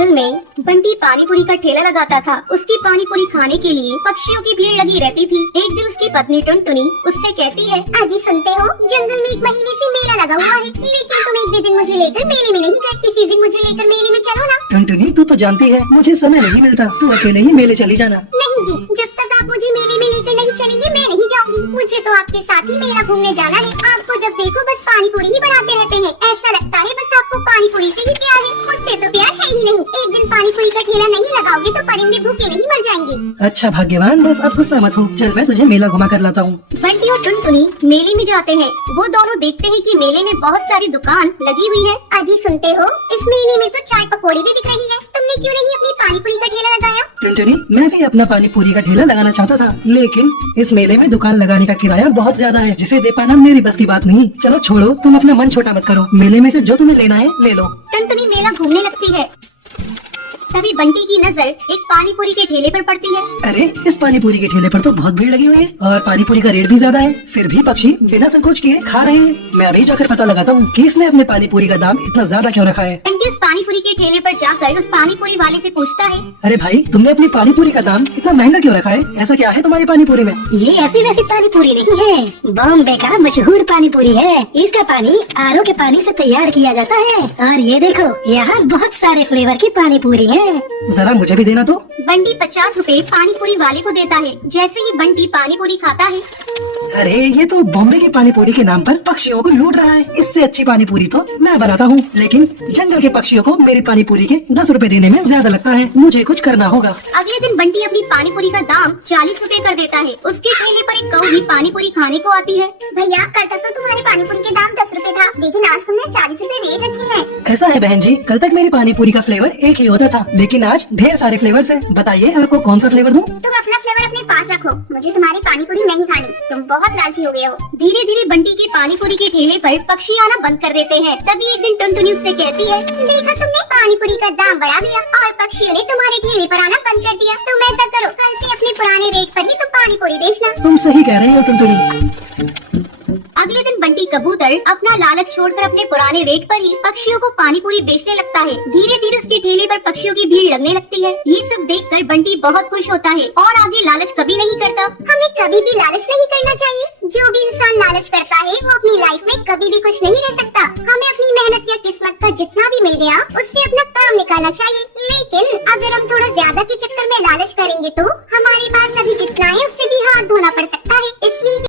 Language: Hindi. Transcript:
जंगल में बंटी पानी पूरी का ठेला लगाता था। उसकी पानी पूरी खाने के लिए पक्षियों की भीड़ लगी रहती थी। एक दिन उसकी पत्नी टुनटुनी उससे कहती है, आजी सुनते हो, जंगल में 1 महीने से मेला लगा हुआ है, लेकिन तुम एक भी दिन मुझे लेकर मेले में नहीं गए। किसी दिन मुझे लेकर मेले में चलो ना। टुनटुनी तू तो जानती है मुझे समय नहीं मिलता, तू अकेले ही मेले चली जाना। नहीं जी, जब तक आप मुझे मेले में लेकर नहीं चलेंगे मैं नहीं जाऊंगी। मुझे तो आपके साथ ही मेला घूमने जाना है। आपको जब देखो बस पानी पूरी ही बनाते रहते हैं। ऐसा लगता है बस आपको पानी पूरी से ही प्यार है, मुझसे तो प्यार है ही नहीं। एक दिन पानी पूरी का ठेला नहीं लगाओगे तो परिंदे भूखे नहीं मर जाएंगे। अच्छा भाग्यवान, बस अब गुस्सा मत हो, चल मैं तुझे मेला घुमा कर लाता हूँ। बंटी और टुनटुनी मेले में जाते हैं। वो दोनों देखते हैं कि मेले में बहुत सारी दुकान लगी हुई है। आजी सुनते हो, इस मेले में तो चाट पकौड़े भी बिक रही है। तुमने क्यों नहीं अपनी पानी पूरी का ठेला लगाया? टुनटुनी, मैं भी अपना पानी पूरी का ठेला लगाना चाहता था, लेकिन इस मेले में दुकान लगाने का किराया बहुत ज्यादा है, जिसे दे पाना मेरी बस की बात नहीं। चलो छोड़ो, तुम अपना मन छोटा मत करो, मेले में से जो तुम्हें लेना है ले लो। टुनटुनी मेला घूमने लगती है। तभी बंटी की नजर एक पानी पूरी के ठेले पर पड़ती है। अरे इस पानी पूरी के ठेले पर तो बहुत भीड़ लगी हुई है और पानी पूरी का रेट भी ज्यादा है, फिर भी पक्षी बिना संकोच किए खा रहे हैं। मैं अभी जाकर पता लगाता हूँ कि इसने अपने पानी पूरी का दाम इतना ज्यादा क्यों रखा है। बंटी उस पानी पूरी के ठेले पर जाकर उस पानी पूरी वाले से पूछता है, अरे भाई, तुमने अपनी पानी पूरी का दाम इतना महंगा क्यों रखा है? ऐसा क्या है तुम्हारी पानी पूरी में? ये ऐसी वैसी पानी पूरी नहीं है, बॉम्बे का मशहूर पानी पूरी है। इसका पानी आरओ के पानी से तैयार किया जाता है और ये देखो यहाँ बहुत सारे फ्लेवर की पानी पूरी है। जरा मुझे भी देना तो। बंटी 50 रुपए पानी पूरी वाले को देता है। जैसे ही बंटी पानी पूरी खाता है, अरे ये तो बॉम्बे की पानी पूरी के नाम पर पक्षियों को लूट रहा है। इससे अच्छी पानी पूरी तो मैं बनाता हूँ, लेकिन जंगल के पक्षियों को मेरी पानी पूरी के 10 रुपए देने में ज्यादा लगता है। मुझे कुछ करना होगा। अगले दिन बंटी अपनी पानी पूरी का दाम 40 रुपए कर देता है। उसके ठेले पर एक कौवी पानी पूरी खाने को आती है। भैया, कल तक तो तुम्हारी पानी पूरी के दाम 10 रुपए था, लेकिन आज तुमने 40 रुपए रेट रखी है। ऐसा है बहन जी, कल तक मेरी पानी पूरी का फ्लेवर एक ही होता था, लेकिन आज ढेर सारे फ्लेवर्स हैं। बताइए आपको कौन सा फ्लेवर दूं? तुम अपना फ्लेवर अपने पास रखो, मुझे तुम्हारी पानी पूरी नहीं खानी। तुम बहुत लालची हो गए हो। धीरे धीरे बंटी के पानी पूरी के ठेले पर पक्षी आना बंद कर देते हैं। तभी एक दिन टुनटुनी उससे कहती है, देखा तुमने, पानी पूरी का दाम बढ़ा दिया और पक्षियों ने तुम्हारे ठेले पर आना बंद कर दिया। तुम ऐसा करो, कल से अपने पुराने रेट पर ही तुम पानी पूरी बेचना। तुम सही कह रहे हो टुनटुनी। अगले दिन बंटी कबूतर अपना लालच छोड़कर अपने पुराने रेट पर ही पक्षियों को पानी पूरी बेचने लगता है। धीरे धीरे उसके ठेले पर पक्षियों की भीड़ लगने लगती है। ये सब देखकर बंटी बहुत खुश होता है और आगे लालच कभी नहीं करता। हमें कभी भी लालच नहीं करना चाहिए। जो भी इंसान लालच करता है वो अपनी लाइफ में कभी भी खुश नहीं रह सकता। हमें अपनी मेहनत या किस्मत का जितना भी मिल गया उससे अपना काम निकालना चाहिए, लेकिन अगर हम थोड़ा ज्यादा के चक्कर में लालच करेंगे तो हमारे पास अभी जितना है उससे भी हाथ धोना पड़ सकता है।